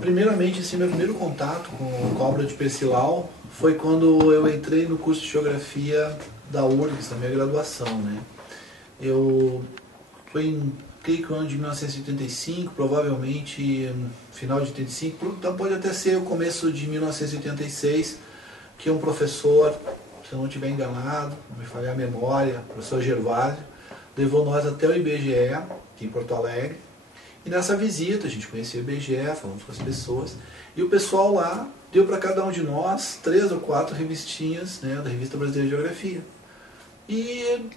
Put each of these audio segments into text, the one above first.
Primeiramente, assim, meu primeiro contato com a obra de Percival foi quando eu entrei no curso de Geografia da URGS, na minha graduação, né? Foi em, creio que o ano de 1985, provavelmente final de 85, então pode até ser o começo de 1986, que um professor, se eu não estiver enganado, não me falhar a memória, o professor Gervásio, levou nós até o IBGE, aqui em Porto Alegre. E nessa visita a gente conheceu o IBGE, falamos com as pessoas, e o pessoal lá deu para cada um de nós 3 ou 4 revistinhas, né, da Revista Brasileira de Geografia. E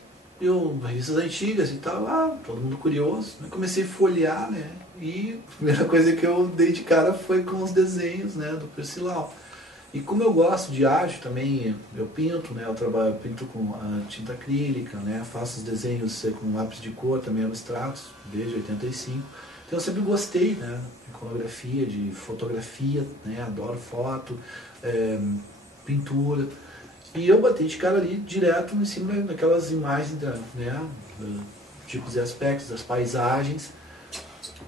revistas antigas e tal, todo mundo curioso, né, comecei a folhear, né, e a primeira coisa que eu dei de cara foi com os desenhos, né, do Percival. E como eu gosto de arte também, eu pinto, né, eu pinto com a tinta acrílica, né, faço os desenhos com lápis de cor também abstratos, desde 85. Então eu sempre gostei, né, de iconografia, de fotografia, né, adoro foto, pintura. E eu bati de cara ali direto em cima daquelas imagens, né, tipos e aspectos, das paisagens.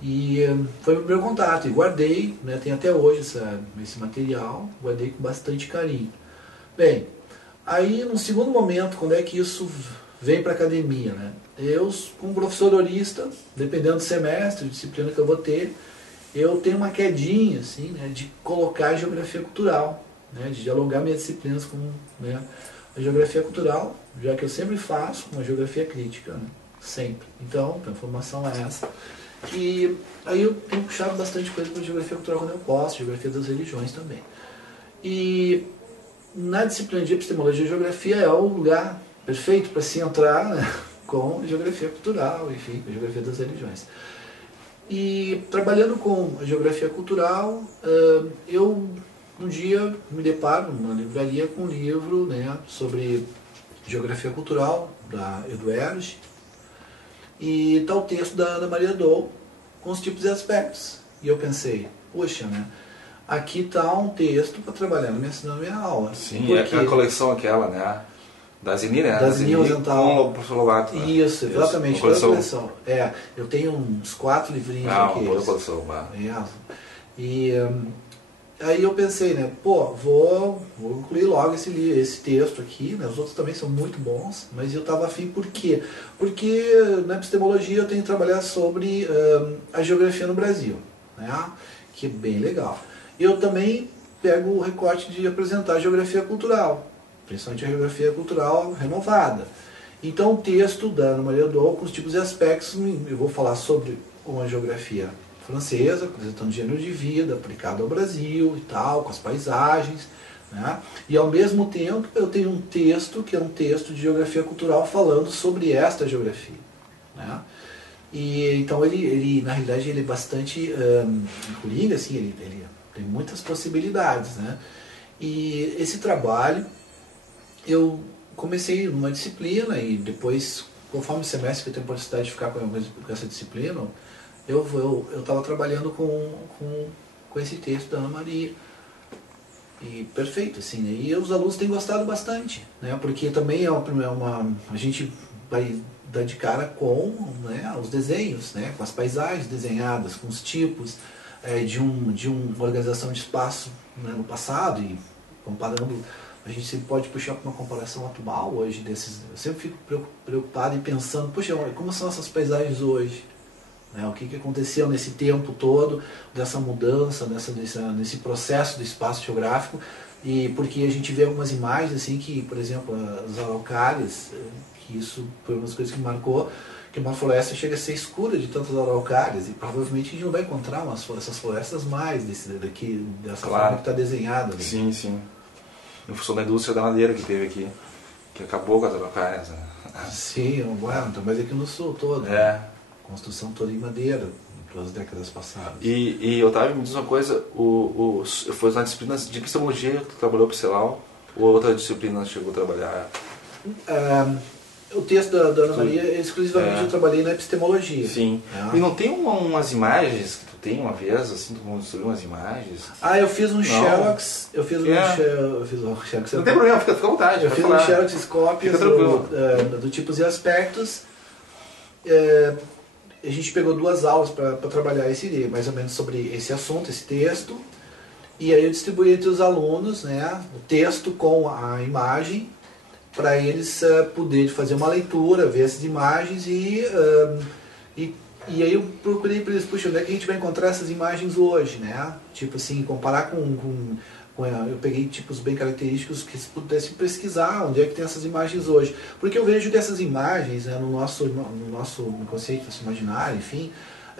E foi o meu primeiro contato, e guardei, né, tem até hoje esse material, guardei com bastante carinho. Bem, aí no segundo momento, quando é que isso vem para a academia, né? Eu, como professor horista, dependendo do semestre, disciplina que eu vou ter, eu tenho uma quedinha, assim, né, de colocar a geografia cultural, né, de dialogar minhas disciplinas com, né, a geografia cultural, já que eu sempre faço uma geografia crítica, né, sempre. Então, a formação é essa. E aí eu tenho puxado bastante coisa para a geografia cultural quando eu posso, geografia das religiões também. E na disciplina de epistemologia e geografia é o lugar perfeito para se entrar, né, com geografia cultural, enfim, com a geografia das religiões. E trabalhando com a geografia cultural, eu um dia me deparo numa livraria com um livro, né, sobre geografia cultural, da Edu Erge, e está o texto da Ana Maria Dou, com os tipos e aspectos. E eu pensei, poxa, né, aqui está um texto para trabalhar na minha aula. Sim, é a coleção aquela, né? Da Zini, né? Da Zini com o professor Lobato. Né? Isso, exatamente, toda a coleção. Eu tenho uns 4 livrinhos aqui. Uma coleção, E aí eu pensei, né, vou incluir logo esse texto aqui, né, os outros também são muito bons, mas eu estava afim por quê? Porque na epistemologia eu tenho que trabalhar sobre a geografia no Brasil, né, que é bem legal. Eu também pego o recorte de apresentar a geografia cultural, principalmente a geografia cultural renovada. Então o texto da Ana Maria Dou, com os tipos e aspectos, eu vou falar sobre uma geografia francesa, apresentando gênero de vida aplicado ao Brasil e tal, com as paisagens, né? E ao mesmo tempo eu tenho um texto que é um texto de geografia cultural falando sobre esta geografia, né? E então ele na realidade ele é bastante coringa, assim, ele tem muitas possibilidades, né? E esse trabalho eu comecei numa disciplina e depois, conforme o semestre que eu tenho a possibilidade de ficar com essa disciplina, eu estava trabalhando com esse texto da Ana Maria. E perfeito, assim, né? E os alunos têm gostado bastante, né? Porque também a gente vai dar de cara com, né, os desenhos, né? Com as paisagens desenhadas, com os tipos de uma organização de espaço, né, no passado, e comparando, a gente sempre pode puxar para uma comparação atual hoje desses. Eu sempre fico preocupado e pensando, poxa, como são essas paisagens hoje? Né, o que aconteceu nesse tempo todo, dessa mudança, nesse processo do espaço geográfico, e porque a gente vê algumas imagens assim que, por exemplo, as araucárias, que isso foi uma das coisas que marcou, que uma floresta chega a ser escura de tantas araucárias, e provavelmente a gente não vai encontrar essas florestas mais dessa forma que está desenhada. Né? Sim, sim. Em função da indústria da madeira que teve aqui, que acabou com as araucárias. Né? Sim, mas aqui no sul todo. Construção toda em madeira, pelas décadas passadas. E Otávio, me diz uma coisa, foi na disciplina de epistemologia que tu trabalhou para o Percival, ou outra disciplina chegou a trabalhar? O texto da Ana Maria, exclusivamente eu trabalhei na epistemologia. Sim. E não tem umas imagens que tu tem uma vez, assim, tu construiu umas imagens? Eu fiz um Xerox, eu fiz um Xerox. Não tem problema, fica à vontade. Eu fiz um Xerox cópias do tipos e aspectos. a gente pegou 2 aulas para trabalhar mais ou menos sobre esse assunto, esse texto, e aí eu distribuí entre os alunos, né, o texto com a imagem, para eles poderem fazer uma leitura, ver essas imagens e aí eu procurei para eles, puxa, onde é que a gente vai encontrar essas imagens hoje, né? Tipo assim, comparar eu peguei tipos bem característicos que eles pudessem pesquisar onde é que tem essas imagens hoje. Porque eu vejo que essas imagens, né, no nosso conceito, nosso imaginário, enfim,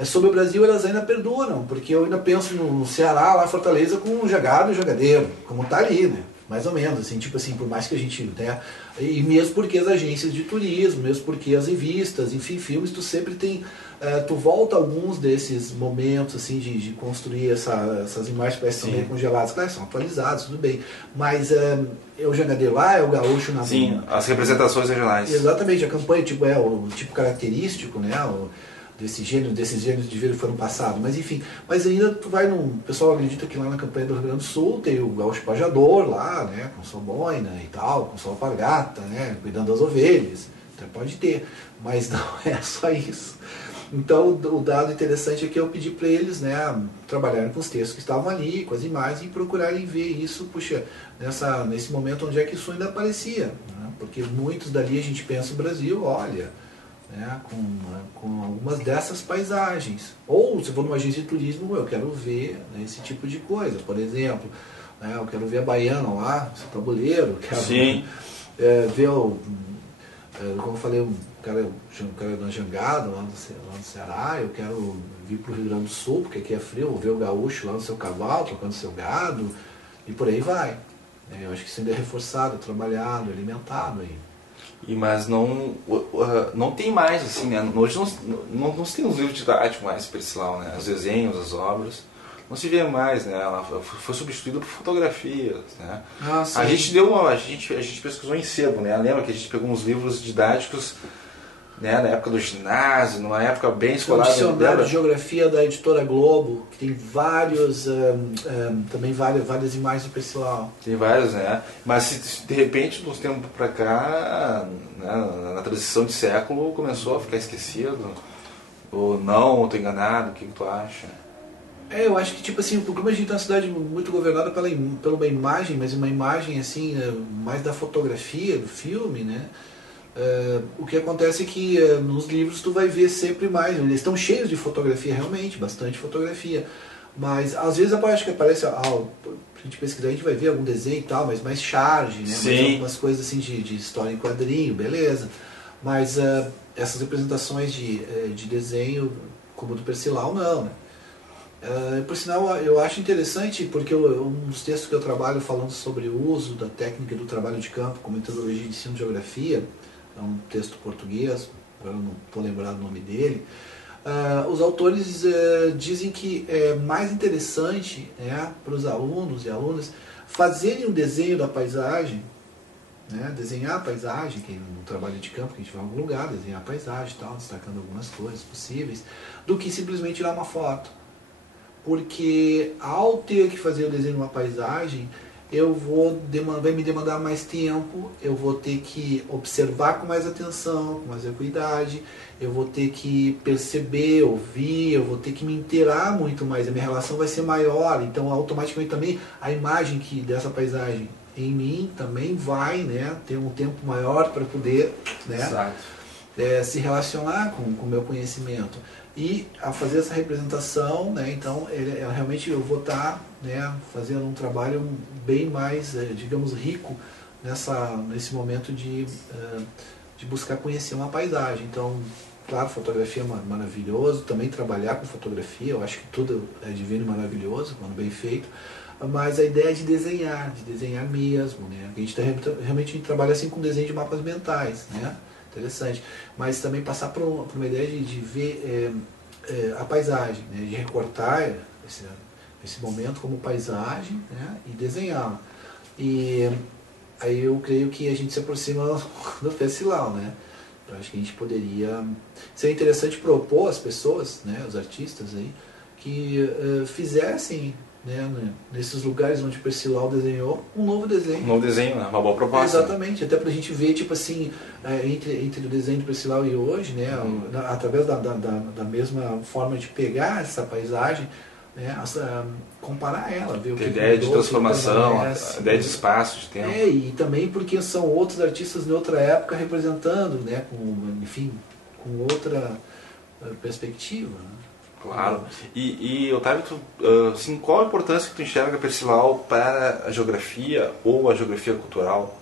sobre o Brasil elas ainda perduram, porque eu ainda penso no Ceará, lá em Fortaleza, com um jogado e jogadeiro, como tá ali, né? Mais ou menos, assim, tipo assim, por mais que a gente, né, e mesmo porque as agências de turismo, mesmo porque as revistas, enfim, filmes, tu sempre tem, tu volta a alguns desses momentos, assim, de construir essas imagens, parecem meio congeladas, claro, são atualizadas, tudo bem, mas é o jangadeiro lá, é o gaúcho na... Sim, as representações regionais. Exatamente, a campanha tipo, é o tipo característico, né, desses gêneros de vida que foram passados, mas enfim, mas ainda tu vai o pessoal acredita que lá na campanha do Rio Grande do Sul tem o gaúcho pajador lá, né, com sua boina e tal, com sua alpargata, né, cuidando das ovelhas, então pode ter, mas não é só isso. Então o dado interessante é que eu pedi para eles, né, trabalharem com os textos que estavam ali, com as imagens e procurarem ver isso, puxa, nesse momento onde é que isso ainda aparecia, né, porque muitos dali a gente pensa o Brasil, olha, né, com algumas dessas paisagens. Ou se for numa agência de turismo, eu quero ver, né, esse tipo de coisa. Por exemplo, né, eu quero ver a Baiana lá, seu tabuleiro, quero ver como eu falei, o cara da jangada lá no Ceará, eu quero vir para o Rio Grande do Sul, porque aqui é frio, ver o gaúcho lá no seu cavalo, tocando seu gado, e por aí vai. Eu acho que isso ainda é reforçado, trabalhado, alimentado aí. Mas não tem mais, assim, né? Hoje não se tem uns livros didáticos mais para esse lado, né? Os desenhos, as obras, não se vê mais, né? Ela foi substituída por fotografias, né? Ah, sim. A gente pesquisou em sebo, né? Lembra que a gente pegou uns livros didáticos, né, na época do ginásio, numa época bem escolar. O dicionário de geografia da editora Globo, que tem vários, também várias imagens para esse lado. Tem vários, né? Mas se de repente, de uns tempos para cá, né, na transição de século, começou a ficar esquecido, ou não, ou estou enganado, o que tu acha? Eu acho que, tipo assim, como a gente tem uma cidade muito governada pela uma imagem, mas uma imagem, assim, mais da fotografia, do filme, né? O que acontece é que nos livros tu vai ver sempre mais, eles estão cheios de fotografia realmente, bastante fotografia, mas às vezes acho que aparece, pra gente pesquisar a gente vai ver algum desenho e tal, mas mais charge, né? Mais algumas coisas assim de história em quadrinho, beleza, mas essas representações de desenho como do Percival não, né? Por sinal, eu acho interessante porque um dos textos que eu trabalho falando sobre o uso da técnica do trabalho de campo como metodologia de ensino de geografia, é um texto português, agora eu não estou lembrando o nome dele. Os autores dizem que é mais interessante, né, para os alunos e alunas fazerem um desenho da paisagem, né, desenhar a paisagem, que é um trabalho de campo, que a gente vai a algum lugar, desenhar a paisagem e tal, destacando algumas coisas possíveis, do que simplesmente tirar uma foto. Porque ao ter que fazer o desenho de uma paisagem, vai me demandar mais tempo, eu vou ter que observar com mais atenção, com mais acuidade, eu vou ter que perceber, ouvir, eu vou ter que me inteirar muito mais, a minha relação vai ser maior, então automaticamente também a imagem dessa paisagem em mim também vai, né, ter um tempo maior para poder, né, se relacionar com o meu conhecimento. E a fazer essa representação, né, então realmente eu vou estar, né, fazendo um trabalho bem mais, digamos, rico nesse momento de buscar conhecer uma paisagem. Então, claro, fotografia é maravilhoso, também trabalhar com fotografia, eu acho que tudo é divino e maravilhoso, quando bem feito, mas a ideia é de desenhar mesmo, né, a gente realmente trabalha assim com desenho de mapas mentais, né, interessante, mas também passar por uma ideia de ver a paisagem, né, de recortar esse momento como paisagem, né, e desenhá-la. E aí eu creio que a gente se aproxima do festival, né? Eu acho que a gente poderia... Seria interessante propor às pessoas, né, os artistas aí, que fizessem né, nesses lugares onde o Percival desenhou, um novo desenho. Um novo desenho, né? Uma boa proposta. Exatamente, até para a gente ver, tipo assim, entre o desenho do Percival e hoje, né, através da mesma forma de pegar essa paisagem, né, comparar ela, ver o que Tem ideia de mudou, transformação, a ideia de espaço, de tempo. e também porque são outros artistas de outra época representando, né, enfim, com outra perspectiva. Claro. E Otávio, assim, qual a importância que tu enxerga Percival para a geografia ou a geografia cultural?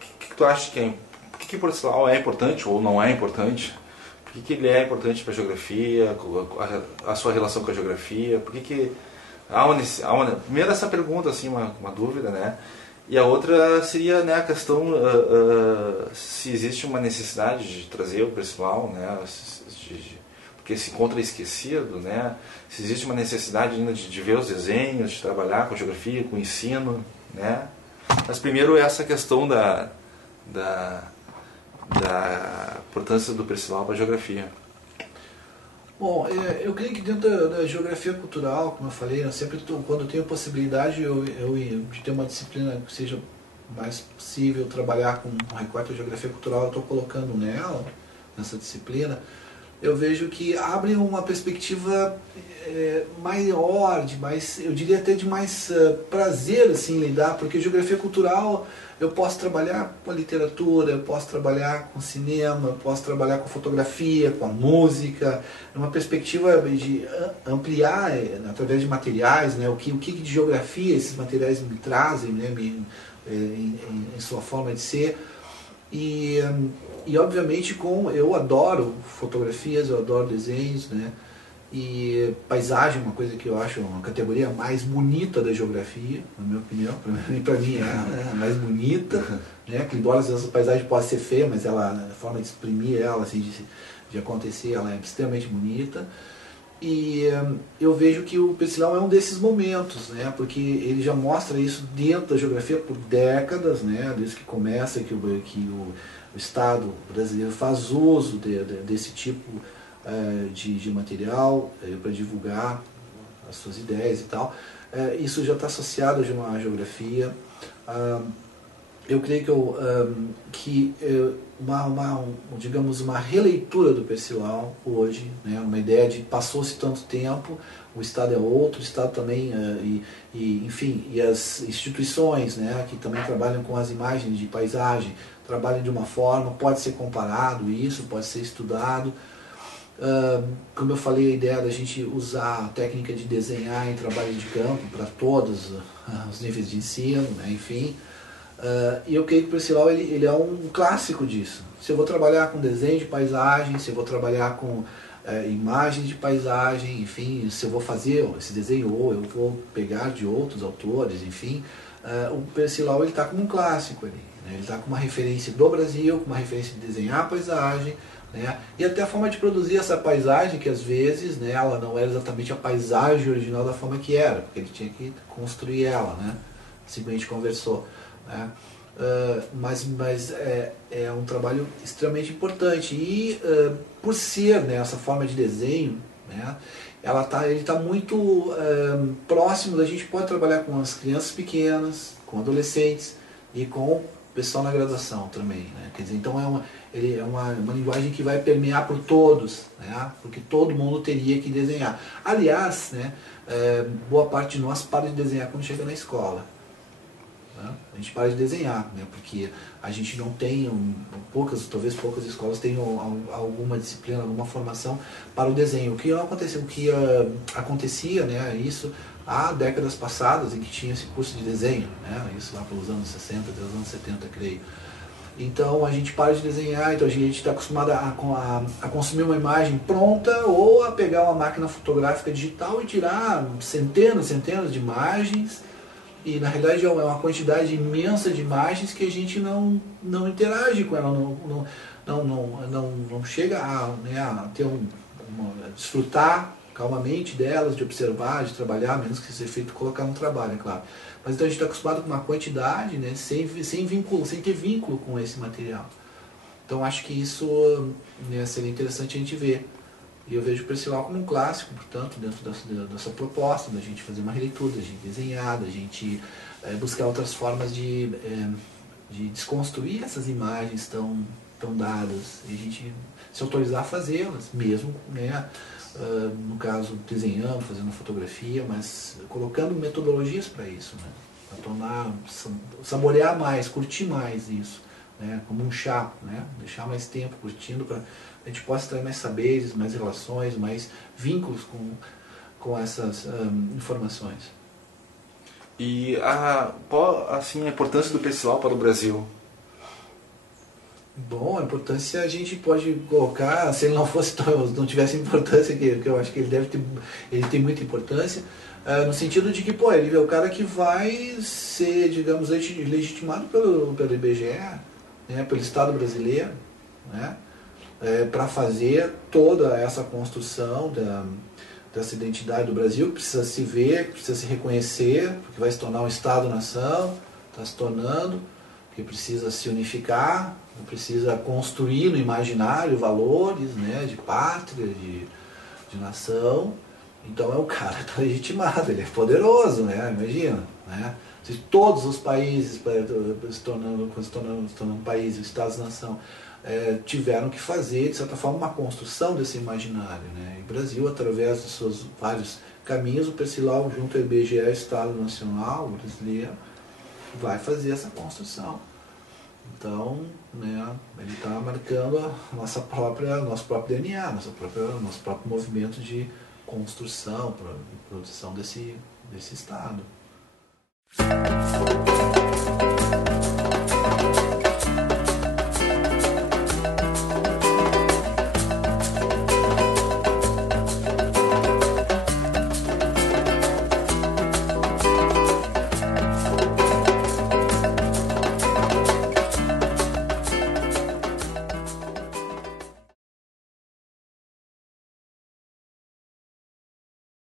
O que tu acha por que Percival é importante ou não é importante? Por que ele é importante para a geografia, a sua relação com a geografia? Por que primeiro essa pergunta, assim, uma dúvida, né? E a outra seria, né, a questão se existe uma necessidade de trazer o Percival, né? Porque se encontra esquecido, né? Se existe uma necessidade ainda de ver os desenhos, de trabalhar com a geografia, com o ensino, né? Mas primeiro essa questão da importância do Percival para a geografia. Bom, eu creio que dentro da geografia cultural, como eu falei, eu sempre quando eu tenho possibilidade de ter uma disciplina que seja mais possível trabalhar com um recorte da geografia cultural, eu estou colocando nessa disciplina. Eu vejo que abre uma perspectiva maior, eu diria até de mais prazer assim, lidar, porque geografia cultural eu posso trabalhar com a literatura, eu posso trabalhar com cinema, eu posso trabalhar com fotografia, com a música, numa perspectiva de ampliar através de materiais, né, o que de geografia esses materiais me trazem, né, em sua forma de ser. E obviamente eu adoro fotografias, eu adoro desenhos, né? E paisagem é uma coisa que eu acho uma categoria mais bonita da geografia, na minha opinião. Para mim é a mais bonita, né? Que embora essa paisagem possa ser feia, mas a forma de exprimir ela, assim, de acontecer, ela é extremamente bonita. E eu vejo que o Percival é um desses momentos, né? Porque ele já mostra isso dentro da geografia por décadas, né? Desde que começa que o Estado brasileiro faz uso desse tipo de material para divulgar as suas ideias e tal. Isso já está associado a uma geografia. Eu creio que digamos, uma releitura do Percival hoje, né, uma ideia de passou-se tanto tempo, o Estado é outro, o Estado também, enfim, e as instituições, né, que também trabalham com as imagens de paisagem, trabalham de uma forma, pode ser comparado isso, pode ser estudado. Como eu falei, a ideia da gente usar a técnica de desenhar em trabalho de campo para todos os níveis de ensino, né, enfim. E eu creio que o Percival ele é um clássico disso. Se eu vou trabalhar com desenho de paisagem, se eu vou trabalhar com imagens de paisagem, enfim, se eu vou fazer esse desenho ou eu vou pegar de outros autores, enfim, o Percival está como um clássico ali, né? Ele está com uma referência do Brasil, com uma referência de desenhar a paisagem, né? E até a forma de produzir essa paisagem, que às vezes, né, ela não era exatamente a paisagem original da forma que era, porque ele tinha que construir ela, né? Assim como a gente conversou. Né? Mas é um trabalho extremamente importante e por ser, né, essa forma de desenho, né, ele está muito próximo da gente pode trabalhar com as crianças pequenas, com adolescentes e com o pessoal na graduação também, né? Quer dizer, então ele é uma linguagem que vai permear por todos, né? Porque todo mundo teria que desenhar. Aliás, né, boa parte de nós para de desenhar quando chega na escola. A gente para de desenhar, né? Porque a gente não tem, talvez poucas escolas tenham alguma disciplina, alguma formação para o desenho. O que acontecia, né, isso há décadas passadas em que tinha esse curso de desenho, né? Isso lá pelos anos 60, até os anos 70, creio. Então a gente para de desenhar, então a gente está acostumado a consumir uma imagem pronta ou a pegar uma máquina fotográfica digital e tirar centenas de imagens. E na realidade é uma quantidade imensa de imagens que a gente não interage com ela, não chega a ter desfrutar calmamente delas, de observar, de trabalhar, menos que seja feito colocar no trabalho, é claro. Mas então a gente está acostumado com uma quantidade, né, sem ter vínculo com esse material. Então acho que isso, né, seria interessante a gente ver. E eu vejo o Percival como um clássico, portanto, dentro dessa proposta, da gente fazer uma releitura, da gente desenhar, da gente buscar outras formas de desconstruir essas imagens tão dadas, e a gente se autorizar a fazê-las, mesmo, né, no caso, desenhando, fazendo fotografia, mas colocando metodologias para isso, né, para tornar, saborear mais, curtir mais isso, né, como um chá, né, deixar mais tempo curtindo para a gente possa ter mais saberes, mais relações, mais vínculos com essas informações. E assim, a importância do Percival para o Brasil? Bom, a importância a gente pode colocar, se ele não tivesse importância, que eu acho que ele tem muita importância, no sentido de que, pô, ele é o cara que vai ser, digamos, legitimado pelo IBGE, né, pelo Estado brasileiro, né, para fazer toda essa construção dessa identidade do Brasil, que precisa se ver, que precisa se reconhecer, porque vai se tornar um Estado-nação, está se tornando, que precisa se unificar, precisa construir no imaginário valores, né, de pátria, de nação. Então é um cara que está legitimado, ele é poderoso, né, imagina, né? Se todos os países, se tornando países, Estados-nação, tiveram que fazer, de certa forma, uma construção desse imaginário, né? E o Brasil, através dos seus vários caminhos, o Percival, junto ao IBGE, Estado Nacional Brasileiro, vai fazer essa construção. Então, né, ele está marcando nosso próprio DNA, nosso próprio movimento de construção, produção desse Estado.